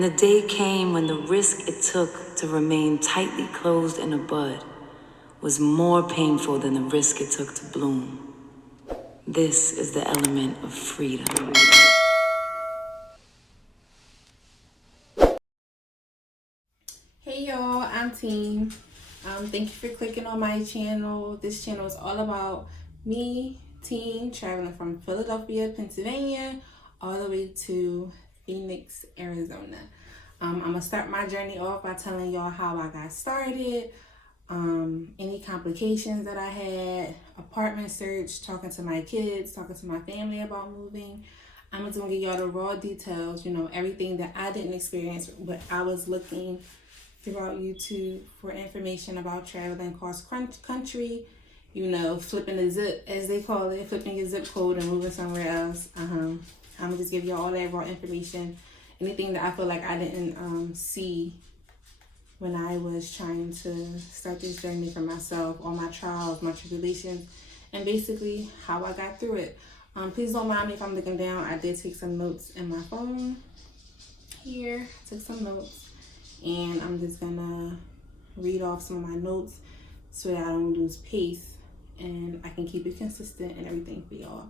And the day came when the risk it took to remain tightly closed in a bud was more painful than the risk it took to bloom. This is the element of freedom. Hey y'all, I'm Team. Thank you for clicking on my channel. This channel is all about me, Team, traveling from Philadelphia, Pennsylvania, all the way to Phoenix, Arizona. I'm gonna start my journey off by telling y'all how I got started, any complications that I had, apartment search, talking to my kids, talking to my family about moving. I'm just gonna give y'all the raw details, everything that I didn't experience, but I was looking throughout YouTube for information about traveling across country, flipping the zip, as they call it, flipping your zip code and moving somewhere else. I'm gonna just give you all that raw information, anything that I feel like I didn't see when I was trying to start this journey for myself, all my trials, my tribulations, and basically how I got through it. Please don't mind me if I'm looking down. I did take some notes in my phone here, took some notes. And I'm just gonna read off some of my notes so that I don't lose pace and I can keep it consistent and everything for y'all.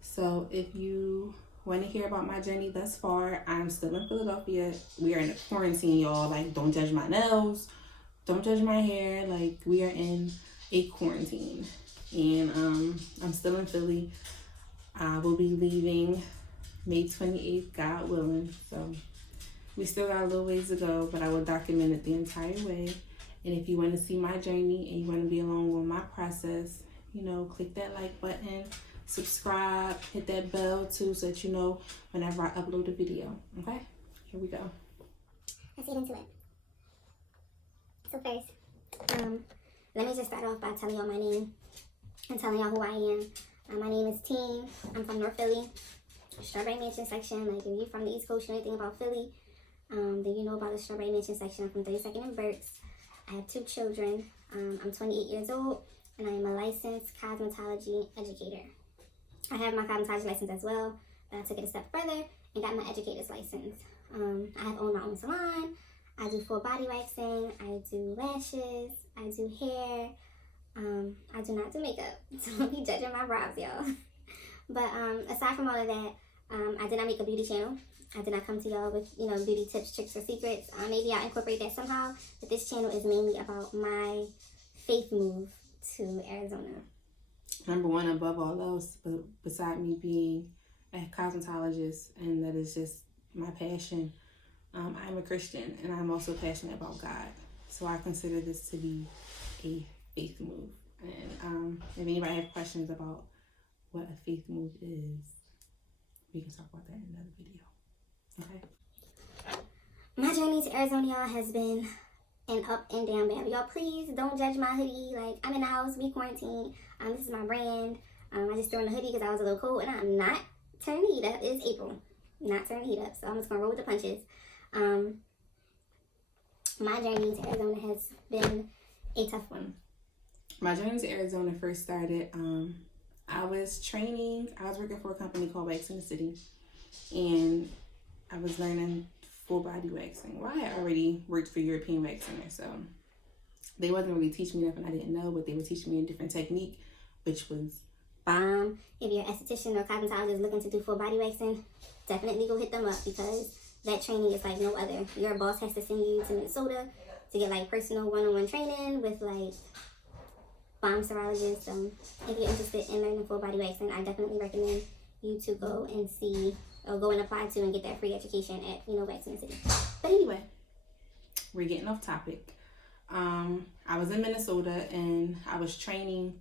So if you want to hear about my journey thus far, I'm still in Philadelphia. We are in a quarantine, y'all. Like, don't judge my nails, don't judge my hair. Like, we are in a quarantine. And I'm still in Philly. I will be leaving May 28th, God willing. So we still got a little ways to go, but I will document it the entire way. And if you want to see my journey and you want to be along with my process, click that like button, subscribe, hit that bell too, so that you know whenever I upload a video. Okay? Here we go. Let's get into it. So first, let me just start off by telling y'all my name and telling y'all who I am. My name is Team. I'm from North Philly, Strawberry Mansion section. Like, if you're from the East Coast, you know anything about Philly, then you know about the Strawberry Mansion section. I'm from 32nd and Berks. I have 2 children. I'm 28 years old, and I am a licensed cosmetology educator. I have my cosmetology license as well, but I took it a step further and got my educator's license. I have owned my own salon. I do full body waxing. I do lashes. I do hair. I do not do makeup, so don't be judging my brows, y'all. But aside from all of that, I did not make a beauty channel. I did not come to y'all with, beauty tips, tricks, or secrets. Maybe I'll incorporate that somehow, but this channel is mainly about my faith move to Arizona. Number one, above all else, but beside me being a cosmetologist, and that is just my passion, I'm a Christian, and I'm also passionate about God. So I consider this to be a faith move. And if anybody has questions about what a faith move is, we can talk about that in another video. Okay. My journey to Arizona, y'all, has been an up and down battle. Y'all, please don't judge my hoodie. Like, I'm in the house, we quarantine. This is my brand. I just threw in the hoodie because I was a little cold, and I'm not turning the heat up. It's April. Not turning the heat up, so I'm just gonna roll with the punches. My journey to Arizona has been a tough one. My journey to Arizona first started, I was working for a company called Wax in the City, and I was learning full body waxing. Well, I had already worked for European Waxing, so they wasn't really teaching me nothing I didn't know, but they were teaching me a different technique, which was bomb. If you're an esthetician or cosmetologist looking to do full body waxing, definitely go hit them up, because that training is like no other. Your boss has to send you to Minnesota to get like personal one-on-one training with like bomb serologists. If you're interested in learning full body waxing, I definitely recommend you to go and see, or go and apply to and get that free education at Wax in the City. But anyway, we're getting off topic. I was in Minnesota, and I was training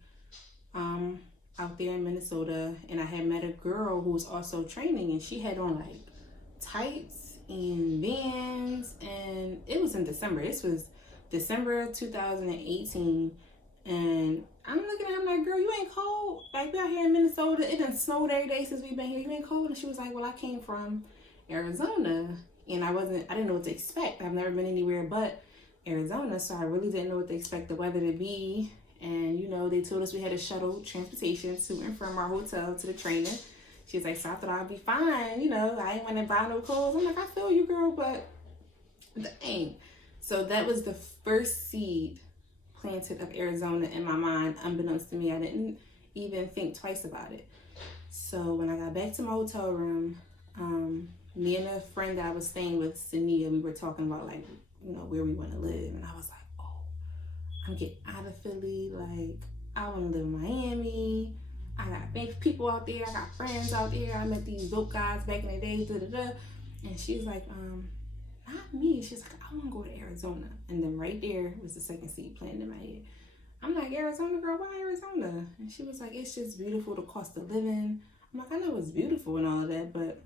out there in Minnesota, and I had met a girl who was also training, and she had on like tights and Vans, and it was in December. This was December 2018, and I'm looking at her, I'm like, girl, you ain't cold? Like, we out here in Minnesota, it done snowed every day since we've been here. You ain't cold? And she was like, well, I came from Arizona, and I didn't know what to expect. I've never been anywhere but Arizona, so I really didn't know what to expect the weather to be. And, they told us we had a shuttle transportation to and from our hotel to the training. She was like, so I thought I'd be fine, I ain't want to buy no clothes. I'm like, I feel you, girl, but Dang. So that was the first seed planted of Arizona in my mind. Unbeknownst to me, I didn't even think twice about it. So when I got back to my hotel room, me and a friend that I was staying with, Sania, we were talking about like, where we want to live. And I was like, oh, I'm getting out of Philly. Like, I want to live in Miami. I got people out there. I got friends out there. I met these dope guys back in the day. And she's like, not me. She's like, I want to go to Arizona. And then right there was the second seed planted in my head. I'm like, Arizona, girl, why Arizona? And she was like, it's just beautiful, the cost of living. I'm like, I know it's beautiful and all of that, but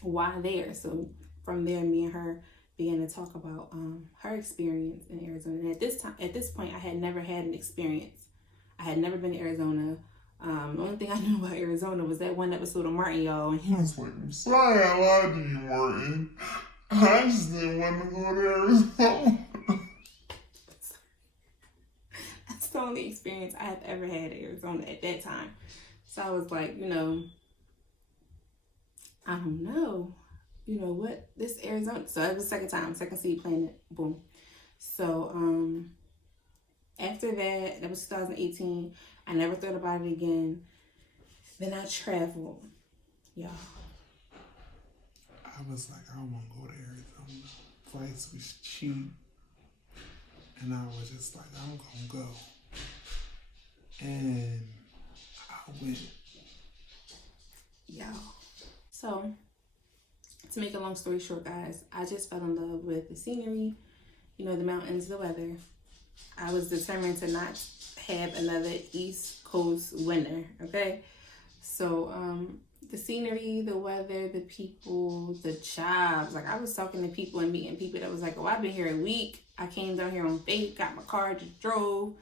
why there? So from there, me and her began to talk about her experience in Arizona. And at this point, I had never had an experience. I had never been to Arizona. The only thing I knew about Arizona was that one episode of Martin, y'all. And he was like, I'm sorry I lied to you, Martin. I just didn't want to go to Arizona. That's the only experience I have ever had in Arizona at that time. So I was like, I don't know. What? This Arizona. So it was second seed planted. Boom. So after that was 2018. I never thought about it again. Then I traveled, y'all. I was like, I want to go to Arizona. Flights was cheap. And I was just like, I'm going to go. And I went. Y'all. So, to make a long story short, guys, I just fell in love with the scenery, the mountains, the weather. I was determined to not have another East Coast winter, okay? So, the scenery, the weather, the people, the jobs. Like, I was talking to people and meeting people that was like, oh, I've been here a week. I came down here on faith, got my car, just drove,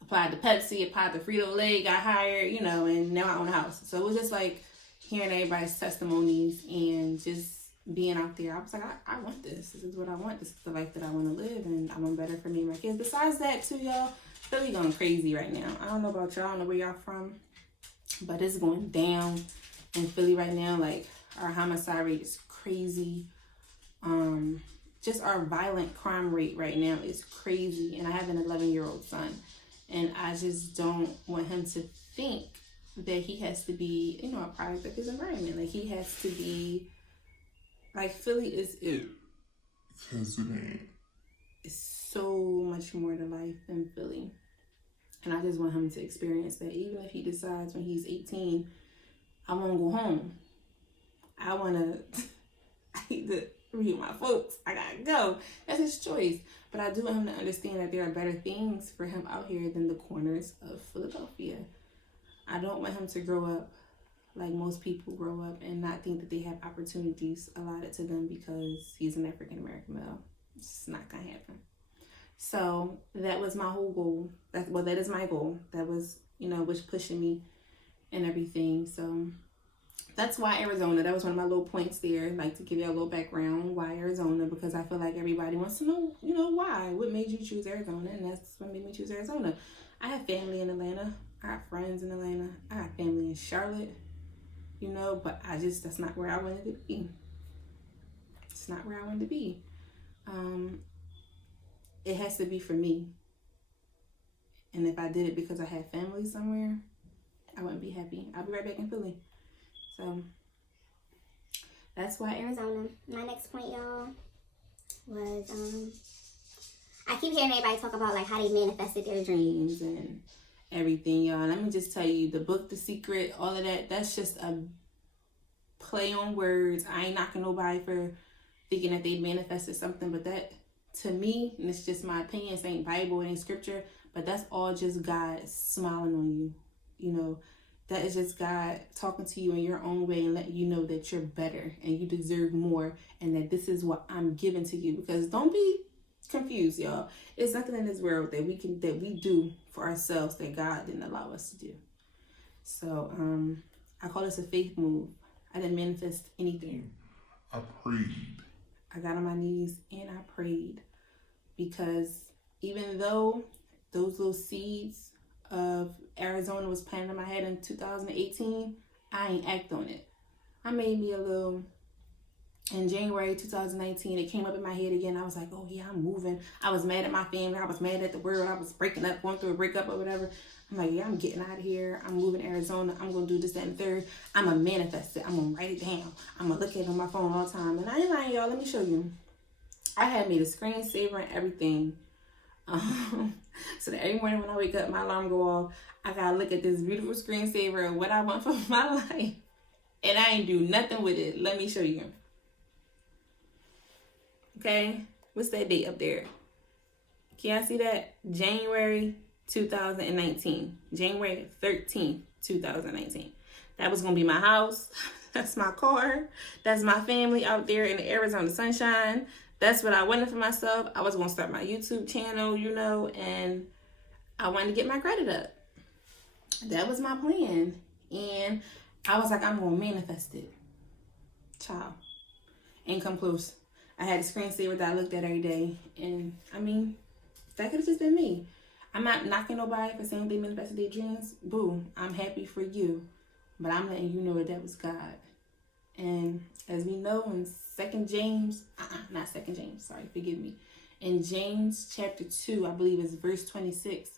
applied to Pepsi, applied to Frito-Lay, got hired, and now I own a house. So it was just like hearing everybody's testimonies and just being out there. I was like, I want this. This is what I want. This is the life that I want to live, and I want better for me and my kids. Besides that, too, y'all, Philly going crazy right now. I don't know about y'all. I don't know where y'all from, but it's going down in Philly right now. Like, our homicide rate is crazy. Just our violent crime rate right now is crazy. And I have an 11-year-old son, and I just don't want him to think that he has to be, a product of his environment. Like, he has to be, like, Philly is it. Because it ain't. It's so much more to life than Philly. And I just want him to experience that. Even if he decides when he's 18, I want to go home. I need to read my folks. I gotta go. That's his choice. But I do want him to understand that there are better things for him out here than the corners of Philadelphia. I don't want him to grow up like most people grow up and not think that they have opportunities allotted to them because he's an African American male. It's not gonna happen. So that was my whole goal. That is my goal. That was, was pushing me and everything. So that's why Arizona. That was one of my little points there. Like, to give you a little background, why Arizona? Because I feel like everybody wants to know, why? What made you choose Arizona? And that's what made me choose Arizona. I have family in Atlanta. I got friends in Atlanta. I got family in Charlotte. But that's not where I wanted to be. It's not where I wanted to be. It has to be for me. And if I did it because I had family somewhere, I wouldn't be happy. I'll be right back in Philly. So that's why Arizona. My next point, y'all, was I keep hearing everybody talk about like how they manifested their dreams. dreams and everything, y'all. Let me just tell you, the book, The Secret, all of that, that's just a play on words. I ain't knocking nobody for thinking that they manifested something, but that, to me, and it's just my opinion, it ain't Bible, it ain't scripture, but that's all just God smiling on you. That is just God talking to you in your own way and letting you know that you're better and you deserve more and that this is what I'm giving to you. Because don't be confused, y'all. It's nothing in this world that we do for ourselves that God didn't allow us to do. So I call this a faith move. I didn't manifest anything. I prayed. I got on my knees and I prayed, because even though those little seeds of Arizona was planted in my head in 2018, I ain't act on it. I made me a little in January 2019, it came up in my head again. I was like, oh yeah, I'm moving. I was mad at my family. I was mad at the world. I was breaking up, going through a breakup or whatever. I'm like, yeah, I'm getting out of here. I'm moving to Arizona. I'm going to do this, that, and third. I'm going to manifest it. I'm going to write it down. I'm going to look at it on my phone all the time. And I ain't lying, y'all. Let me show you. I had made a screensaver and everything. So that every morning when I wake up, my alarm go off. I got to look at this beautiful screensaver of what I want for my life. And I ain't do nothing with it. Let me show you. Okay, what's that date up there? Can y'all see that? January 2019. January 13th, 2019. That was going to be my house. That's my car. That's my family out there in the Arizona sunshine. That's what I wanted for myself. I was going to start my YouTube channel, you know, and I wanted to get my credit up. That was my plan. And I was like, I'm going to manifest it. Child. Ain't come close. I had a screensaver that I looked at every day. And, I mean, that could have just been me. I'm not knocking nobody for saying they manifested their dreams. Boo. I'm happy for you. But I'm letting you know that was God. And as we know in not 2 James, sorry, forgive me. In James chapter 2, I believe it's verse 26.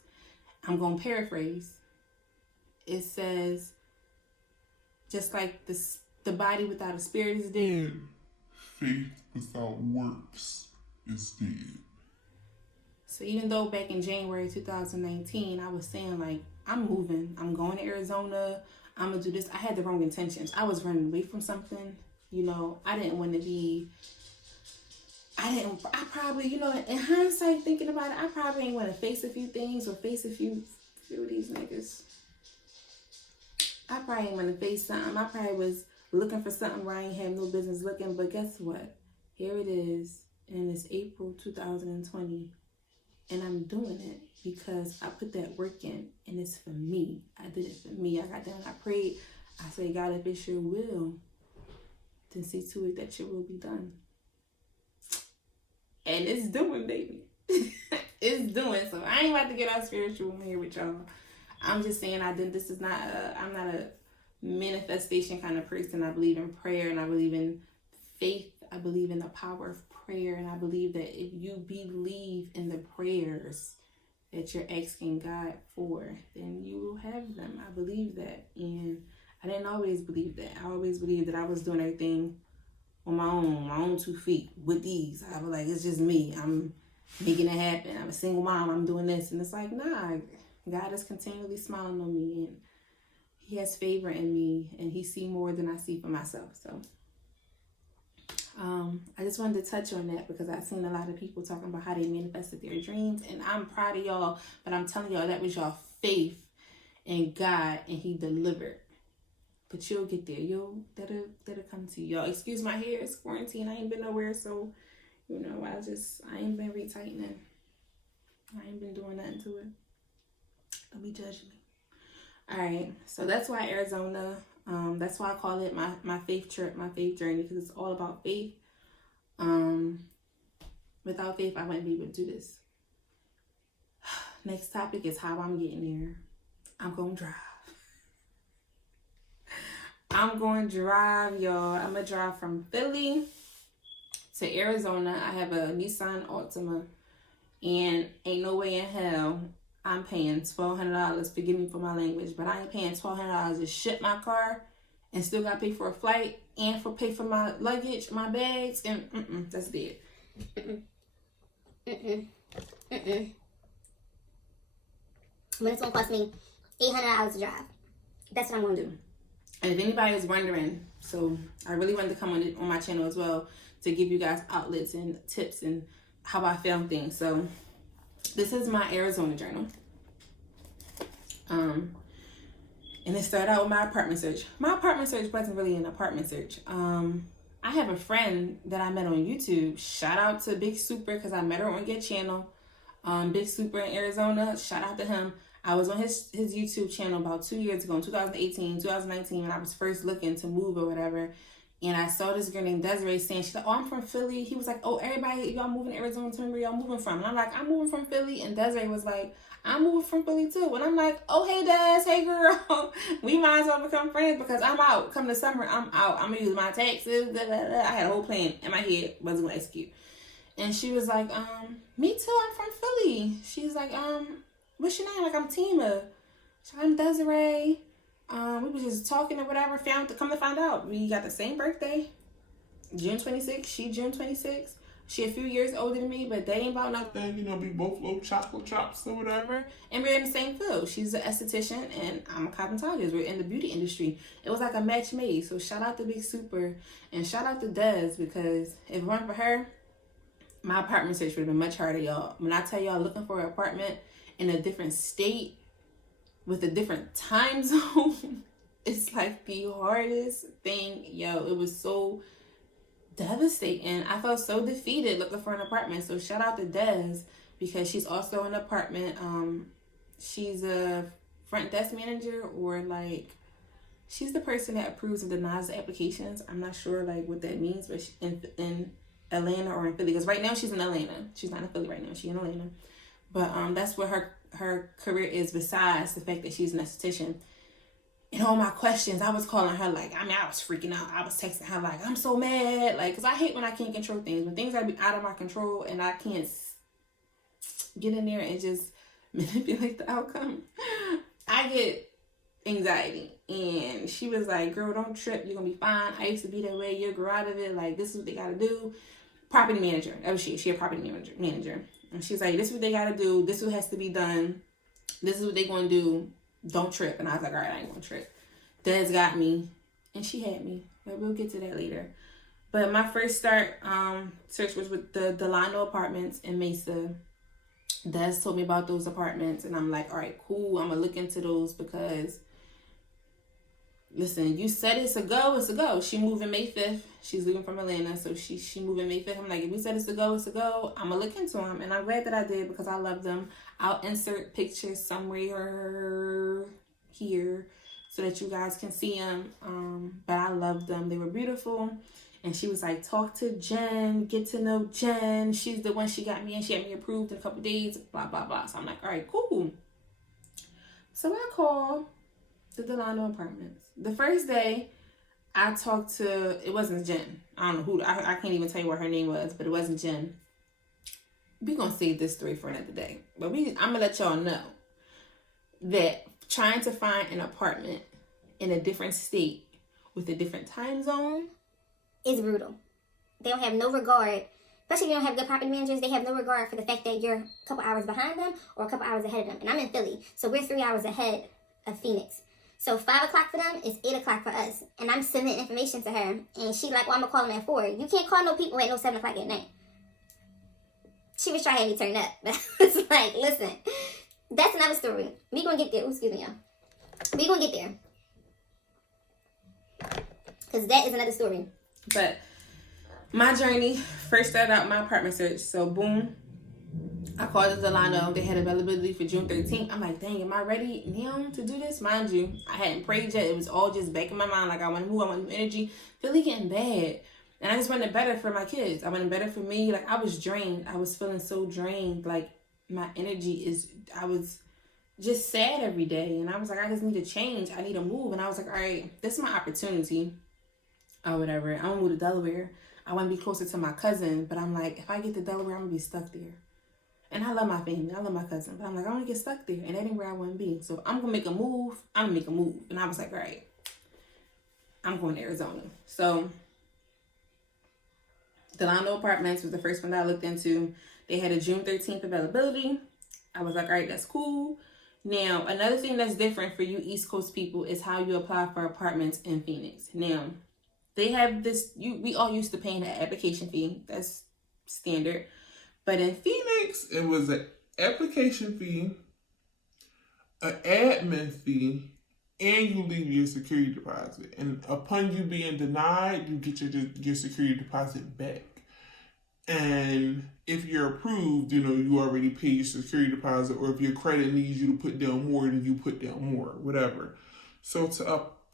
I'm going to paraphrase. It says, just like the body without a spirit is dead, Faith without works is dead. So even though back in January 2019, I was saying like, I'm moving, I'm going to Arizona, I'm gonna do this. I had the wrong intentions. I was running away from something. You know, I didn't want to be, I probably, you know, in hindsight thinking about it, I probably ain't want to face a few things or face a few of these niggas. I probably ain't want to face something. I probably was looking for something where I ain't have no business looking, but guess what? Here it is, and it's April 2020, and I'm doing it because I put that work in, and it's for me. I did it for me. I got down, I prayed. I said, God, if it's your will, then see to it that your will be done. And it's doing, baby. It's doing. So I ain't about to get out spiritual here with y'all. I'm just saying I'm not a manifestation kind of person. I believe in prayer and I believe in faith. I believe in the power of prayer. And I believe that if you believe in the prayers that you're asking God for, then you will have them. I believe that. And I didn't always believe that. I always believed that I was doing everything on my own 2 feet with these. I was like, it's just me. I'm making it happen. I'm a single mom. I'm doing this. And it's like, nah, God is continually smiling on me and he has favor in me and he see more than I see for myself. So I just wanted to touch on that because I've seen a lot of people talking about how they manifested their dreams, and I'm proud of y'all, but I'm telling y'all that was y'all faith in God and he delivered. But you'll get there. That'll come to you. Y'all, excuse my hair. It's quarantine. I ain't been nowhere, so you know, I ain't been retightening. I ain't been doing nothing to it. Don't be judging me. All right, so that's why Arizona. That's why I call it my faith trip, my faith journey, because it's all about faith. Without faith, I wouldn't be able to do this. Next topic is how I'm getting there. I'm gonna drive. I'm going to drive, y'all. I'm going to drive from Philly to Arizona. I have a Nissan Altima. And ain't no way in hell I'm paying $1,200. Forgive me for my language. But I ain't paying $1,200 to ship my car and still got to pay for a flight and pay for my luggage, my bags. And that's dead. But it's going to cost me $800 to drive. That's what I'm going to do. And if anybody is wondering, so I really wanted to come on my channel as well to give you guys outlets and tips and how I found things. So this is my Arizona journal. And it started out with my apartment search. My apartment search wasn't really an apartment search. I have a friend that I met on YouTube. Shout out to Big Super because I met her on your channel. Big Super in Arizona. Shout out to him. I was on his YouTube channel about 2 years ago in 2018, 2019 when I was first looking to move or whatever. And I saw this girl named Desiree saying, she's like, oh, I'm from Philly. He was like, oh, everybody, y'all moving to Arizona, tell me where y'all moving from. And I'm like, I'm moving from Philly. And Desiree was like, I'm moving from Philly too. And I'm like, oh, hey, Des, hey, girl. We might as well become friends because I'm out. Come the summer, I'm out. I'm going to use my taxes. Da, da, da. I had a whole plan in my head, wasn't going to execute. And she was like, me too, I'm from Philly. She's like, what's your name? Like, I'm Tima. She's like, I'm Desiree. We was just talking or whatever. Come to find out, we got the same birthday, June 26th. She June 26th. She a few years older than me, but they ain't about nothing. You know, be both little chocolate chops or whatever. And we're in the same field. She's an esthetician, and I'm a cosmetologist. We're in the beauty industry. It was like a match made. So shout out to Big Super, and shout out to Des, because if it weren't for her, my apartment search would have been much harder, y'all. When I tell y'all looking for an apartment in a different state with a different time zone, it's like the hardest thing. Yo, it was so devastating. I felt so defeated looking for an apartment. So shout out to Des, because she's also in an apartment. She's a front desk manager, or like, she's the person that approves and denies the applications. I'm not sure like what that means, but in Atlanta or in Philly, because right now she's in Atlanta. She's not in Philly right now. She's in Atlanta. But that's where her career is, besides the fact that she's an esthetician. And all my questions, I was calling her like, I was freaking out. I was texting her like, I'm so mad. Like, because I hate when I can't control things. When things are out of my control and I can't get in there and just manipulate the outcome, I get anxiety. And she was like, girl, don't trip. You're going to be fine. I used to be that way. You'll grow out of it. Like, this is what they got to do. Property manager. That was she. She a property manager. And she's like, this is what they got to do. This is what has to be done. This is what they going to do. Don't trip. And I was like, all right, I ain't going to trip. Des got me. And she had me. But we'll get to that later. But my first start search was with the Delano Apartments in Mesa. Des told me about those apartments. And I'm like, all right, cool. I'm going to look into those because, listen, you said it's a go, it's a go. She moving May 5th. She's leaving from Atlanta, so she moving May 5th. I'm like, if we said it's a go, it's a go. I'm going to look into them. And I'm glad that I did because I love them. I'll insert pictures somewhere here so that you guys can see them. But I love them. They were beautiful. And she was like, talk to Jen, get to know Jen. She's the one she got me in. She had me approved in a couple days, blah, blah, blah. So I'm like, all right, cool. So I called the Delano Apartments. The first day, I talked to, it wasn't Jen. I don't know who, I can't even tell you what her name was, but it wasn't Jen. We're going to save this story for another day. But I'm going to let y'all know that trying to find an apartment in a different state with a different time zone is brutal. They don't have no regard, especially if you don't have good property managers, they have no regard for the fact that you're a couple hours behind them or a couple hours ahead of them. And I'm in Philly, so we're 3 hours ahead of Phoenix. So 5 o'clock for them is 8 o'clock for us. And I'm sending information to her. And she like, well, I'm going to call them at 4. You can't call no people at no 7 o'clock at night. She was trying to have me turn up. But it's like, listen, that's another story. We going to get there. Ooh, excuse me, y'all. We going to get there. Because that is another story. But my journey first started out my apartment search. So boom, I called the Delano. They had availability for June 13th. I'm like, dang, am I ready now to do this? Mind you, I hadn't prayed yet. It was all just back in my mind. Like, I want to move. I want new energy. Philly getting bad. And I just wanted better for my kids. I wanted better for me. Like, I was drained. I was feeling so drained. Like, my energy I was just sad every day. And I was like, I just need to change. I need to move. And I was like, all right, this is my opportunity or whatever. I'm going to move to Delaware. I want to be closer to my cousin. But I'm like, if I get to Delaware, I'm going to be stuck there. And I love my family. I love my cousin. But I'm like, I want to get stuck there. And that ain't where I want to be. So if I'm going to make a move, I'm going to make a move. And I was like, all right, I'm going to Arizona. So Delano Apartments was the first one that I looked into. They had a June 13th availability. I was like, all right, that's cool. Now, another thing that's different for you East Coast people is how you apply for apartments in Phoenix. Now, they have this, we all used to paying an application fee. That's standard. But in Phoenix, It was an application fee, an admin fee, and you leave your security deposit. And upon you being denied, you get your security deposit back. And if you're approved, you already pay your security deposit, or if your credit needs you to put down more, then you put down more, whatever. So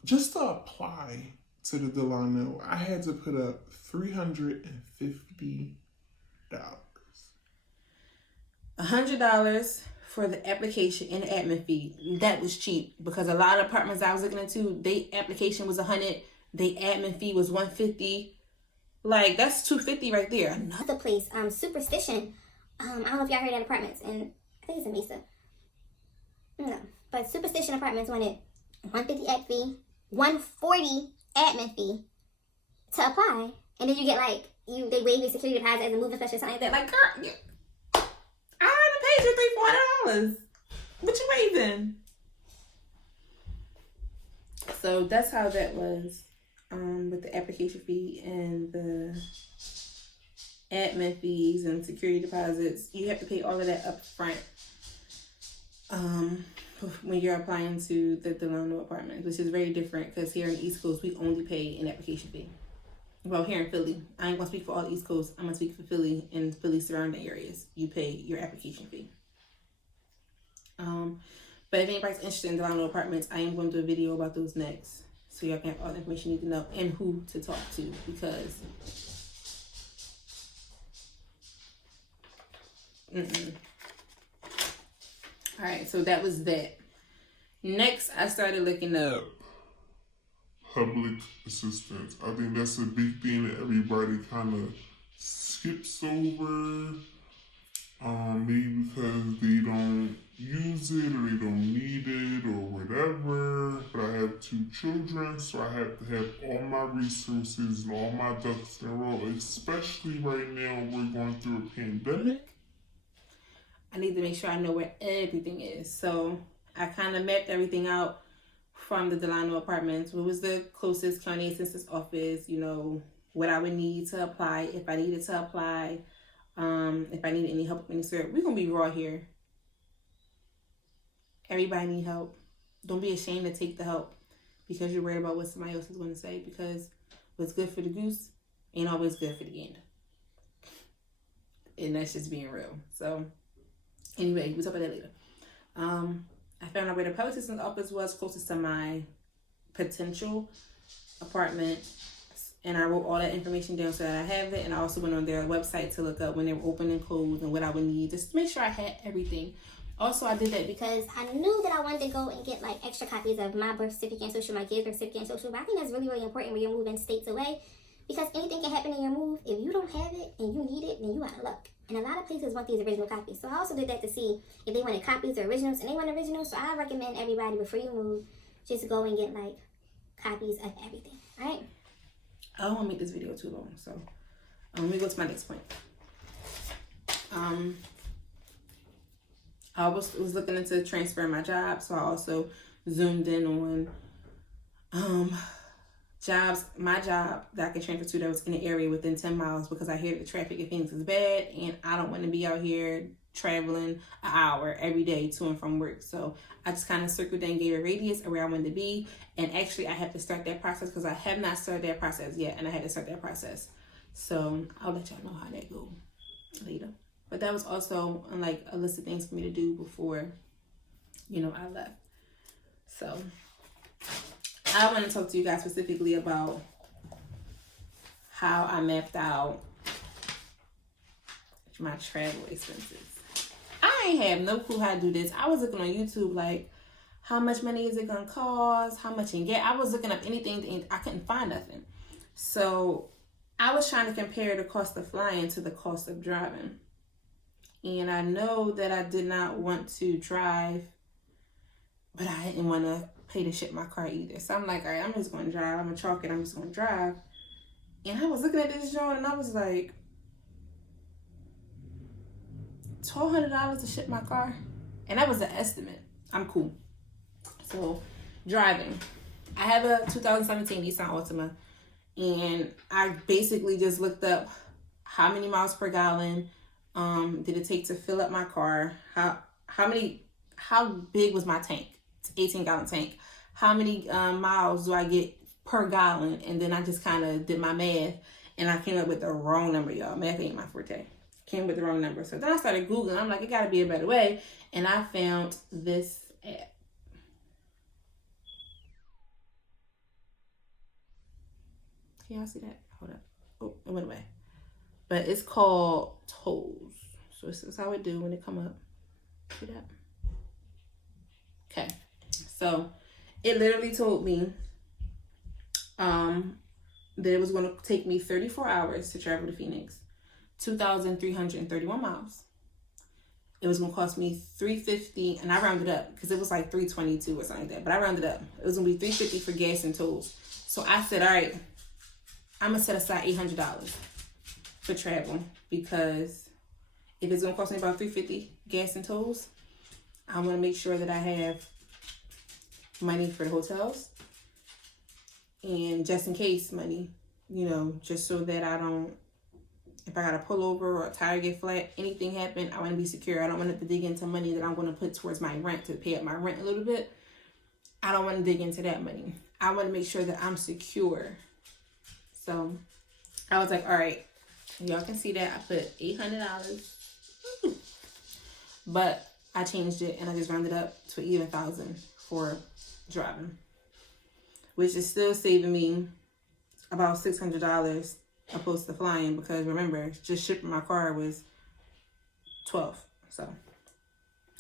just to apply to the Delano, I had to put up $350. $100 for the application and the admin fee. That was cheap because a lot of apartments I was looking into, they application was $100, they admin fee was $150. Like, that's $250 right there. Another place, Superstition. I don't know if y'all heard that apartments, and I think it's in Mesa. No, but Superstition Apartments wanted $150 app fee, $140 admin fee to apply, and then you get like they waive your security deposit as a moving special or something like that. Like, girl, I already paid you $300-$400. What you waving? So that's how that was with the application fee and the admin fees and security deposits. You have to pay all of that up front when you're applying to the Delano Apartments, which is very different because here in the East Coast, we only pay an application fee. Well, here in Philly, I ain't gonna speak for all the East Coast. I'm gonna speak for Philly and Philly surrounding areas. You pay your application fee. But if anybody's interested in Delano Apartments, I am going to do a video about those next, so y'all can have all the information you need to know and who to talk to, because all right, so that was that. Next, I started looking up public assistance. I think that's a big thing that everybody kind of skips over. Maybe because they don't use it or they don't need it or whatever. But I have 2 children, so I have to have all my resources and all my ducks in a row, especially right now we're going through a pandemic. I need to make sure I know where everything is. So I kind of mapped everything out from the Delano Apartments. What was the closest county census office, you know, what I would need to apply, if I needed to apply, if I needed any help with any sort. We're going to be raw here. Everybody need help. Don't be ashamed to take the help because you're worried about what somebody else is going to say, because what's good for the goose ain't always good for the gander. And that's just being real. So anyway, we'll talk about that later. I found out where the public assistance office was closest to my potential apartment, and I wrote all that information down so that I have it. And I also went on their website to look up when they were open and closed and what I would need, just to make sure I had everything. Also, I did that Because I knew that I wanted to go and get like extra copies of my birth certificate and social, my kids' birth certificate and social. But I think that's really, really important when you're moving states away, because anything can happen in your move. If you don't have it and you need it, then you out of luck. And a lot of places want these original copies. So I also did that to see if they wanted copies or originals, and they want originals. So I recommend everybody, before you move, just go and get like copies of everything. All right? I don't want to make this video too long, so let me go to my next point. I was looking into transferring my job, so I also zoomed in on jobs, my job that I can transfer to that was in the area within 10 miles, because I hear the traffic in Phoenix is bad and I don't want to be out here traveling an hour every day to and from work. So I just kind of circled and gave a radius of where I wanted to be. And actually I have to start that process because I have not started that process yet, and I had to start that process. So I'll let y'all know how that goes later. But that was also like a list of things for me to do before, you know, I left. So I want to talk to you guys specifically about how I mapped out my travel expenses. I ain't have no clue how to do this. I was looking on YouTube like, how much money is it gonna cost? How much in gas? I was looking up anything and I couldn't find nothing. So I was trying to compare the cost of flying to the cost of driving. And I know that I did not want to drive, but I didn't want to pay to ship my car either. So I'm like, all right, I'm just going to drive. I'm going to chalk it. I'm just going to drive. And I was looking at this joint and I was like, $1,200 to ship my car? And that was an estimate. I'm cool. So driving. I have a 2017 Nissan Altima. And I basically just looked up how many miles per gallon did it take to fill up my car? How big was my tank? It's an 18-gallon tank. How many miles do I get per gallon? And then I just kind of did my math, and I came up with the wrong number, y'all. Math ain't my forte. Came with the wrong number. So then I started Googling. I'm like, it gotta be a better way. And I found this app. Can y'all see that? Hold up. Oh, it went away. But it's called Toes. So this is how it do when it come up. See that? Okay. So it literally told me that it was going to take me 34 hours to travel to Phoenix, 2,331 miles. It was going to cost me $350, and I rounded up because it was like $322 or something like that. But I rounded up. It was going to be $350 for gas and tolls. So I said, all right, I'm going to set aside $800 for travel, because if it's going to cost me about $350 gas and tolls, I want to make sure that I have money for the hotels, and just in case money, you know, just so that I don't, if I got to pull over or a tire get flat, anything happen, I want to be secure. I don't want to have to dig into money that I'm going to put towards my rent to pay up my rent a little bit. I don't want to dig into that money. I want to make sure that I'm secure. So I was like, all right, y'all can see that I put $800, but I changed it and I just rounded up to an even $1,000 for driving, which is still saving me about $600 opposed to flying, because remember, just shipping my car was $12. So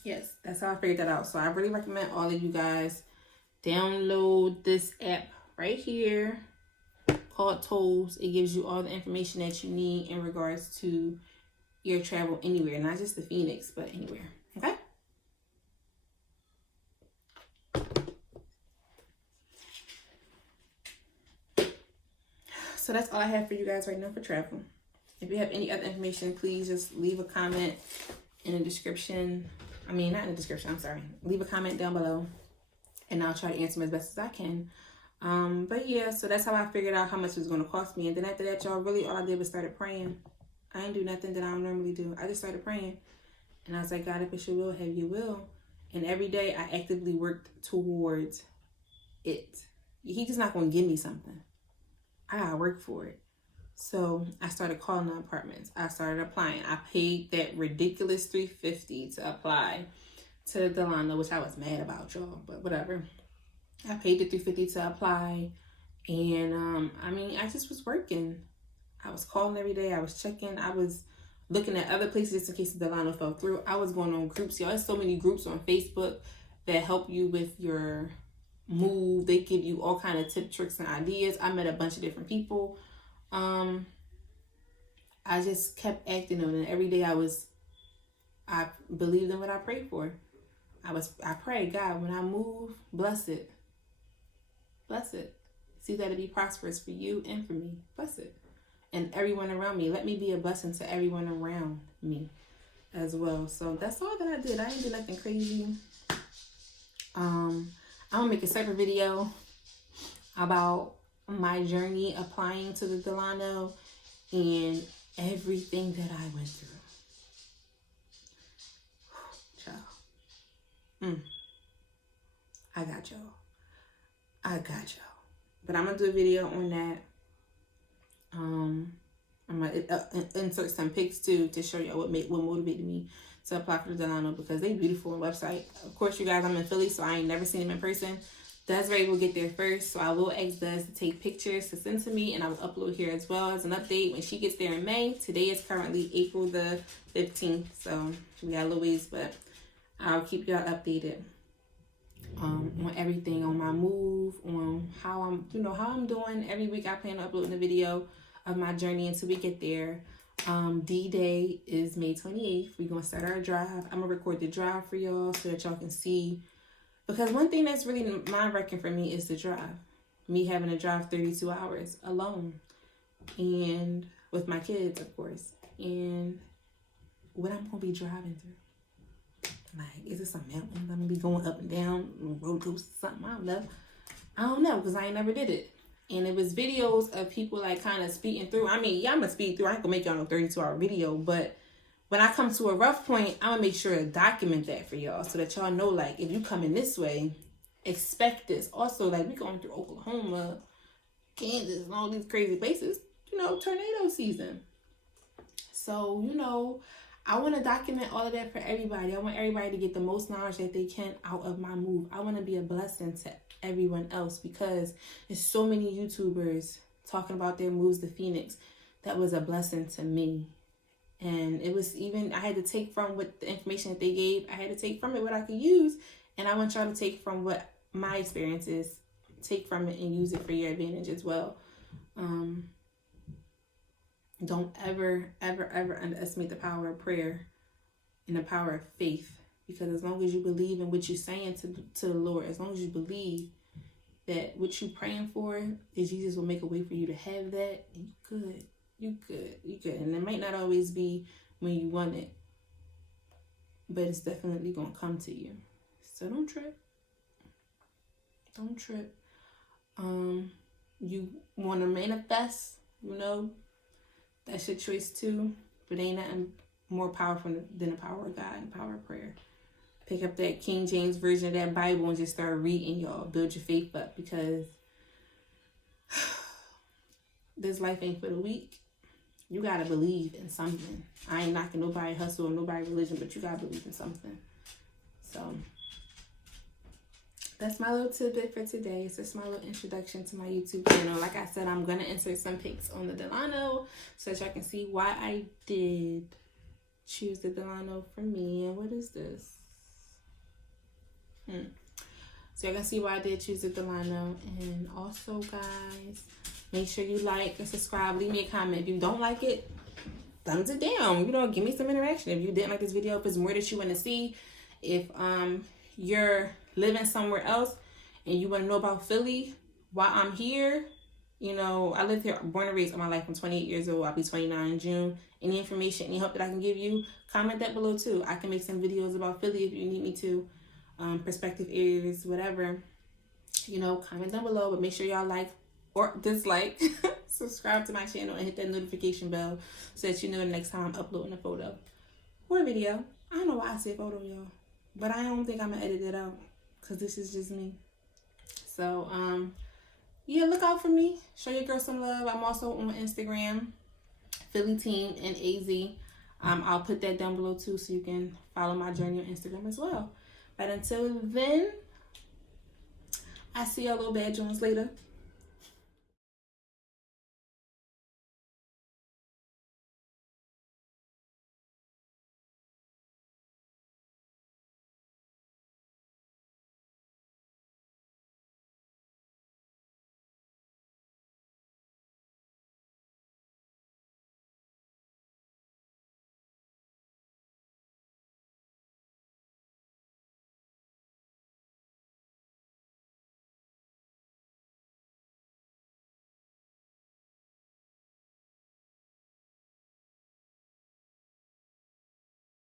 yes, that's how I figured that out. So I really recommend all of you guys download this app right here called Toes. It gives you all the information that you need in regards to your travel anywhere, not just the Phoenix, but anywhere. Okay. So that's all I have for you guys right now for travel. If you have any other information, please just leave a comment in the description. I mean, not in the description, I'm sorry. Leave a comment down below and I'll try to answer them as best as I can. But yeah, so that's how I figured out how much it was going to cost me. And then after that, y'all, really all I did was started praying. I didn't do nothing that I don't normally do. I just started praying. And I was like, God, if it's your will, have your will. And every day I actively worked towards it. He's just not going to give me something. I gotta work for it. So I started calling the apartments. I started applying. I paid that ridiculous $350 to apply to the Delano, which I was mad about, y'all, but whatever. I paid the $350 to apply, and I mean, I just was working. I was calling every day. I was checking. I was looking at other places just in case the Delano fell through. I was going on groups, y'all. There's so many groups on Facebook that help you with your move. They give you all kind of tip, tricks, and ideas. I met a bunch of different people. I just kept acting on it. Every day I believed in what I prayed for. I prayed, God, when I move, bless it. Bless it. See that it be prosperous for you and for me. Bless it. And everyone around me. Let me be a blessing to everyone around me as well. So that's all that I did. I didn't do nothing crazy. I'm gonna make a separate video about my journey applying to the Delano and everything that I went through. Child. I got y'all. But I'm gonna do a video on that. I'm gonna insert some pics too to show y'all what motivated me to apply for the Delano, because they beautiful on the website. Of course, you guys, I'm in Philly, so I ain't never seen them in person. Desiree will get there first, so I will ask Des to take pictures to send to me, and I will upload here as well as an update when she gets there in May. Today is currently April the 15th, so we got a little ways, but I'll keep y'all updated on everything, on my move, on how I'm doing. Every week I plan on uploading a video of my journey until we get there. D-Day is May 28th. We're going to start our drive. I'm going to record the drive for y'all so that y'all can see. Because one thing that's really mind-wrecking for me is the drive. Me having to drive 32 hours alone. And with my kids, of course. And what I'm going to be driving through. Like, is it some mountains I'm going to be going up and down, road coaster, something? I don't know, because I ain't never did it. And it was videos of people like kind of speeding through. I mean, yeah, I'm going to speed through. I ain't going to make y'all no 32-hour video. But when I come to a rough point, I'm going to make sure to document that for y'all so that y'all know, like, if you coming this way, expect this. Also, like, we going through Oklahoma, Kansas, and all these crazy places. Tornado season. So, I want to document all of that for everybody. I want everybody to get the most knowledge that they can out of my move. I want to be a blessing to everyone else, because there's so many YouTubers talking about their moves to Phoenix. That was a blessing to me. And it was even, I had to take from what the information that they gave, I had to take from it what I could use. And I want y'all to take from what my experience is, take from it and use it for your advantage as well. Don't ever, ever, ever underestimate the power of prayer and the power of faith. Because as long as you believe in what you're saying to the Lord, as long as you believe that what you're praying for is Jesus will make a way for you to have that, and you good. And it might not always be when you want it, but it's definitely going to come to you. So don't trip. Don't trip. You want to manifest, that's your choice too, but ain't nothing more powerful than the power of God and the power of prayer. Pick up that King James version of that Bible and just start reading, y'all. Build your faith up, because this life ain't for the weak. You got to believe in something. I ain't knocking nobody hustle or nobody religion, but you got to believe in something. So that's my little tidbit for today. It's just my little introduction to my YouTube channel. Like I said, I'm going to insert some pics on the Delano so that y'all can see why I did choose the Delano for me. And what is this? So y'all can see why I did choose the Delano. And also, guys, make sure you like and subscribe. Leave me a comment. If you don't like it, thumbs it down. Give me some interaction. If you didn't like this video, if it's more that you want to see, if you're living somewhere else and you want to know about Philly while I'm here, I live here, born and raised all my life. I'm 28 years old. I'll be 29 in June. Any information, any help that I can give you, comment that below too. I can make some videos about Philly if you need me to. Perspective areas, whatever, comment down below. But make sure y'all like or dislike, subscribe to my channel, and hit that notification bell so that you know the next time I'm uploading a photo or a video. I don't know why I say photo, y'all, but I don't think I'm gonna edit it out because this is just me. So yeah, look out for me. Show your girl some love. I'm also on Instagram, Philly Teen and AZ. I'll put that down below too, so you can follow my journey on Instagram as well. But until then, I see y'all little bad Jones later.